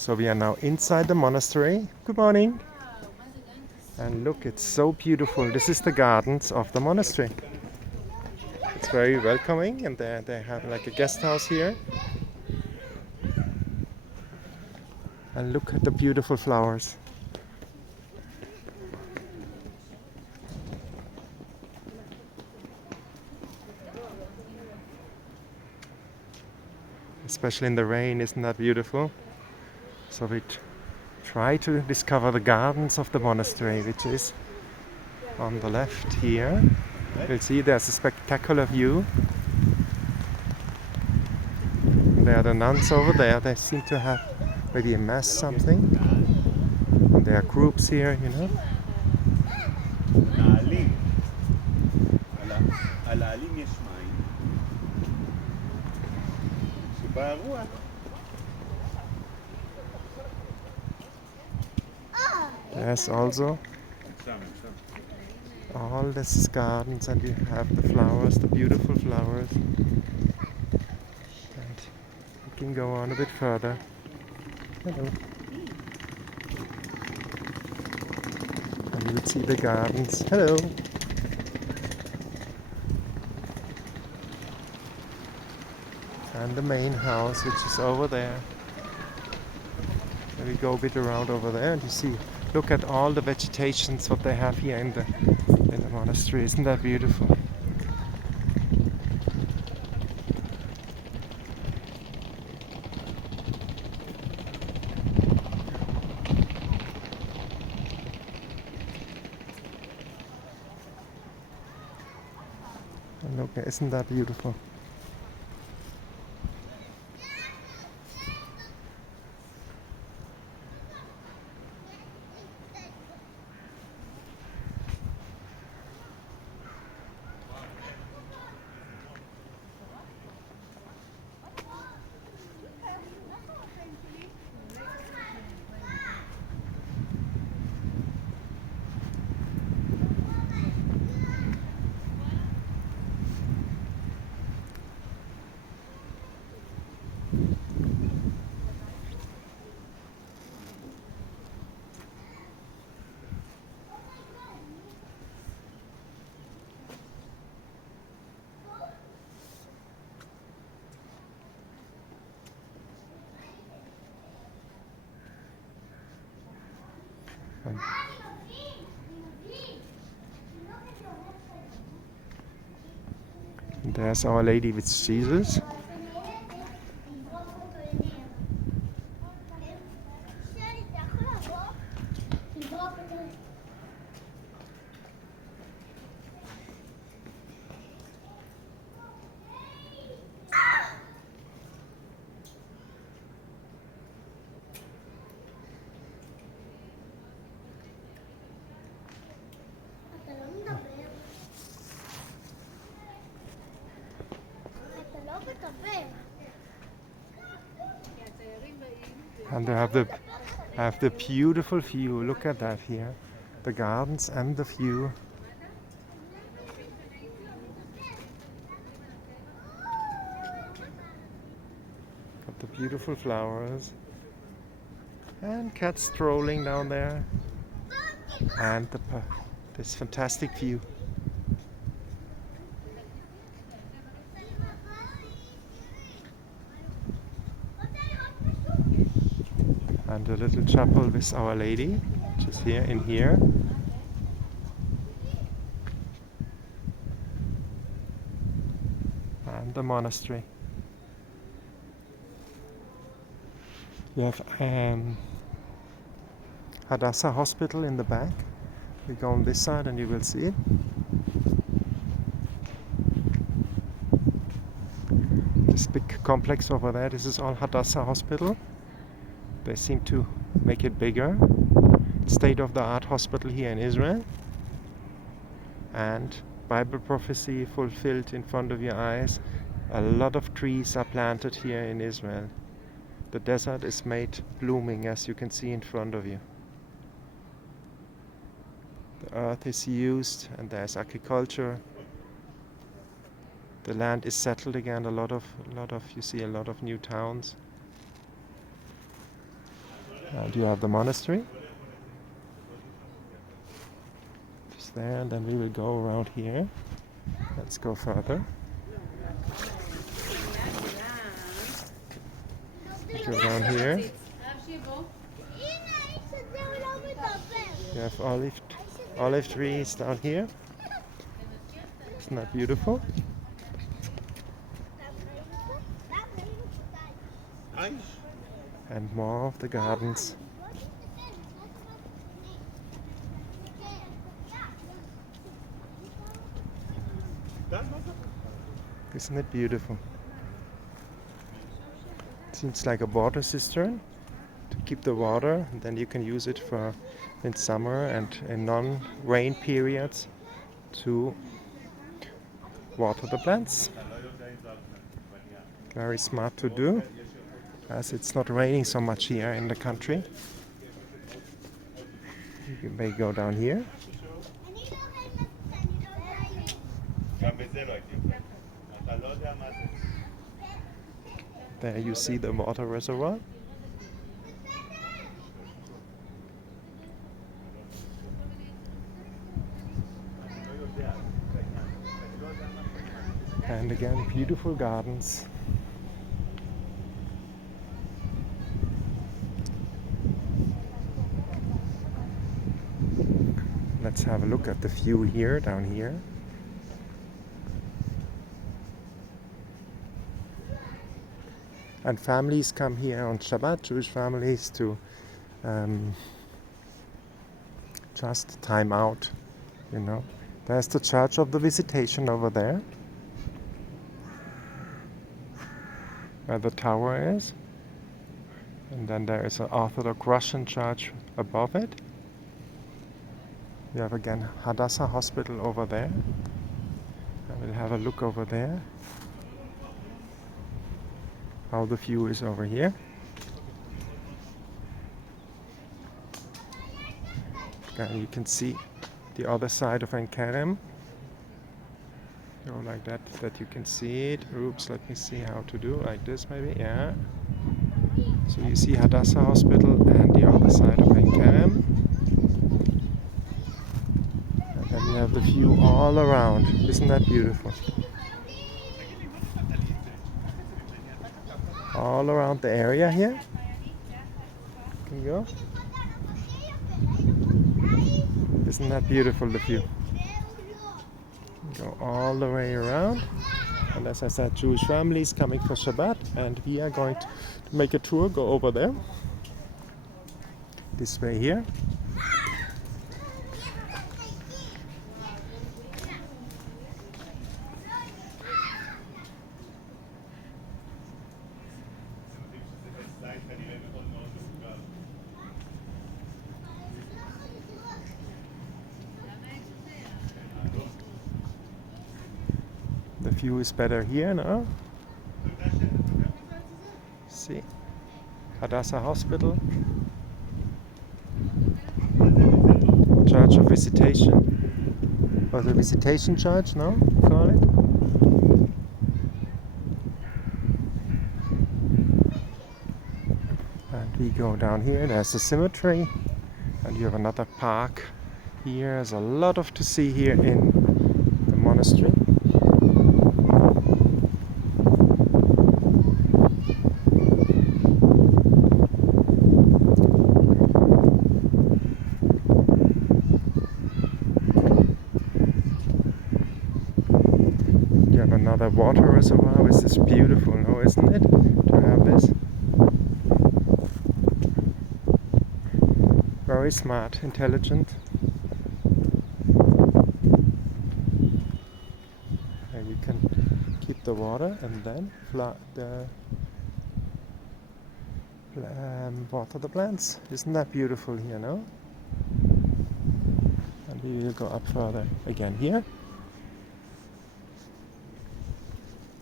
So we are now inside the monastery. Good morning. And look, it's so beautiful. This is the gardens of the monastery. It's very welcoming, and they have like a guest house here. And look at the beautiful flowers. Especially in the rain, isn't that beautiful? So we try to discover the gardens of the monastery, which is on the left here. You'll see there's a spectacular view. There are the nuns over there. They seem to have maybe a mass something. And there are groups here, you know. There's also all this gardens, and we have the flowers, the beautiful flowers. And we can go on a bit further. Hello. And you will see the gardens. Hello. And the main house, which is over there. And we go a bit around over there, and you see, look at all the vegetations what they have here in the monastery. Isn't that beautiful? And look, isn't that beautiful? And there's Our Lady with Jesus. And they have the beautiful view. Look at that here. The gardens and the view. Got the beautiful flowers. And cats strolling down there. And this fantastic view. And a little chapel with Our Lady, which is here in here. And the monastery. You have Hadassah Hospital in the back. We go on this side and you will see it. This big complex over there, this is all Hadassah Hospital. They seem to make it bigger. State-of-the-art hospital here in Israel. And Bible prophecy fulfilled in front of your eyes. A lot of trees are planted here in Israel. The desert is made blooming, as you can see in front of you. The earth is used and there's agriculture. The land is settled again. You see a lot of new towns. And you have the monastery. Just there, and then we will go around here. Let's go further. Go down here. You have olive trees down here. Isn't that beautiful? And more of the gardens. Isn't it beautiful? Seems like a water cistern to keep the water, and then you can use it for in summer and in non-rain periods to water the plants. Very smart to do, as it's not raining so much here in the country. You may go down here. There you see the water reservoir. And again, beautiful gardens. Let's have a look at the view here, down here. And families come here on Shabbat, Jewish families, to just time out, you know. There's the Church of the Visitation over there, where the tower is. And then there is an Orthodox Russian church above it. We have again Hadassah Hospital over there. I will have a look over there. How the view is over here. And you can see the other side of Kerem. Go like that, that you can see it. Oops, let me see how to do. Like this maybe, yeah. So you see Hadassah Hospital and the other side of Kerem. And then you have the view all around. Isn't that beautiful? All around the area here. Can you go? Isn't that beautiful, the view? Go all the way around. And as I said, Jewish families coming for Shabbat, and we are going to make a tour, go over there. This way here. The view is better here now. See, Hadassah Hospital, Church of Visitation, or the Visitation Church, no? Call it. And we go down here. There's a cemetery, and you have another park here. There's a lot of to see here in the monastery. Another water reservoir. This is beautiful, no, isn't it? To have this. Very smart, intelligent. And you can keep the water and then water the plants. Isn't that beautiful here, no? And we will go up further again here.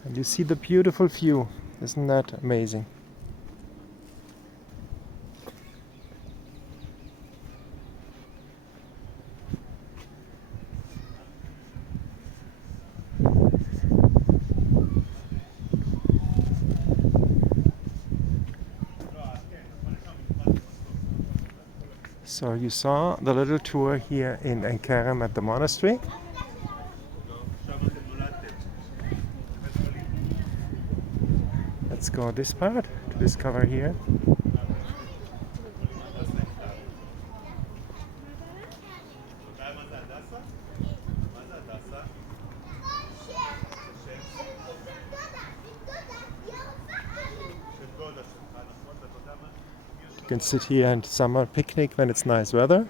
And you see the beautiful view. Isn't that amazing? So you saw the little tour here in Kerem at the monastery. Let's go this part to discover here. You can sit here and summer picnic when it's nice weather.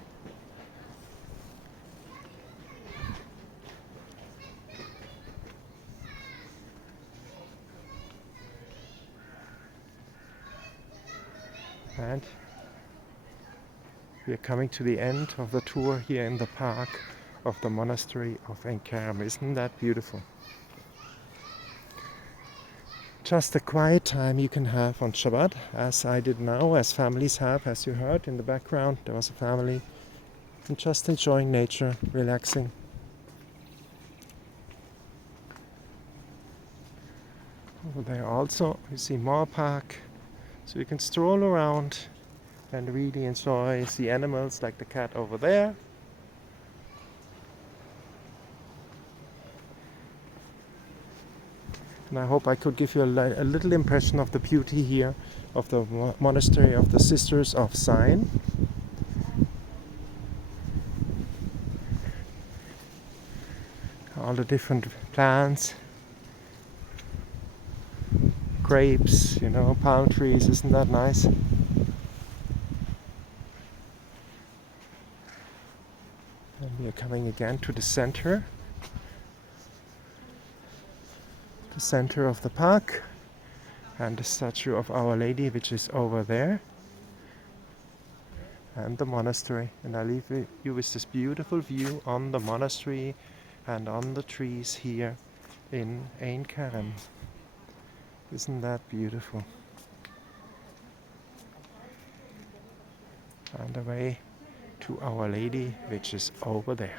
And we are coming to the end of the tour here in the park of the monastery of Kerem. Isn't that beautiful? Just a quiet time you can have on Shabbat, as I did now, as families have, as you heard in the background. There was a family and just enjoying nature, relaxing. Over there also you see more park, so you can stroll around and really enjoy the animals like the cat over there. And I hope I could give you a little impression of the beauty here of the monastery of the Sisters of Sion. All the different plants, grapes, palm trees, isn't that nice? And we are coming again to the center of the park, and the statue of Our Lady, which is over there, and the monastery. And I leave you with this beautiful view on the monastery and on the trees here in Ein Kerem. Isn't that beautiful? And the way to Our Lady, which is over there.